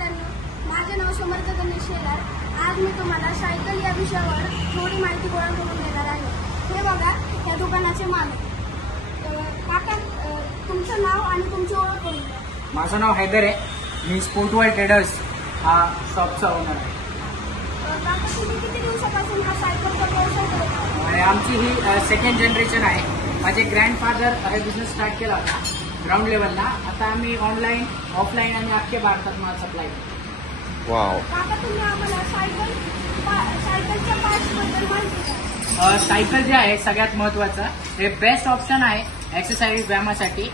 मित्रांनो, माझे नाव समर्थ गणेश शेलार. आज मी तुम्हाला सायकल या विषयावर थोडी माहिती गोळा करून देणार आहे. हे बघा, या दुकानाचे मालक. काका, तुमचं नाव आणि तुमची ओळख करून द्या. माझं नाव हैदर आहे. मी स्पोर्टवर्ल्ड ट्रेडर्स हा शॉपचा ओनर आहे. काका, तुम्ही किती दिवसापासून हा सायकलचा व्यवसाय करत आहात? आणि आमची ही सेकंड जनरेशन आहे. माझे ग्रँडफादर हा बिझनेस स्टार्ट केला होता ग्राउंड लेवलला. आता आम्ही ऑनलाईन, ऑफलाईन आणि अख्ख्या भारतात माल सप्लाय करतो. वाव. काका, तुम्ही आम्हाला सायकलच्या पार्ट्सबद्दल माहिती द्या. सायकल जे आहे सगळ्यात महत्वाचं, हे बेस्ट ऑप्शन आहे एक्सरसाइज व्यायामासाठी.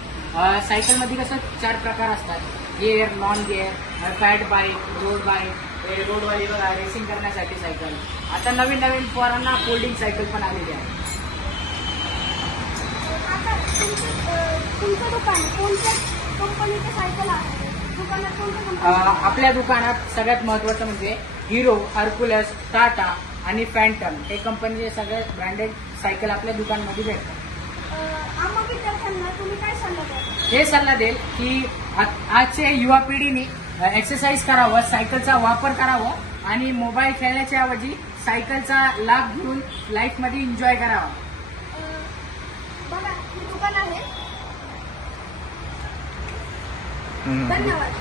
सायकलमध्ये कसं 4 प्रकार असतात: gear, non gear, fat bike, road bike. रोडवाली बघा, रेसिंग करण्यासाठी सायकल. आता नवीन नवीन पोरांना फोल्डिंग सायकल पण आलेली आहे. काका, तुमचं दुकान कोणत्या कंपनीचं सायकल आहे? दुकानात कोणत्या कंपनी? आपल्या दुकानात सगळ्यात महत्वाचं म्हणजे हिरो, हर्कुलस, टाटा आणि फॅन्टम हे कंपनीचे सगळ्यात ब्रँडेड सायकल आपल्या दुकानामध्ये भेटतात. आम्हा विद्यार्थ्यांना तुम्ही काय सल्ला द्याल? हे सल्ला देईल की आजच्या युवा पिढीने एक्सरसाइज करावं, सायकलचा वापर करावा आणि मोबाईल खेळण्याच्या ऐवजी सायकलचा लाभ घेऊन लाईफमध्ये एन्जॉय करावा. बघा, हे दुकान आहे. धन्यवाद.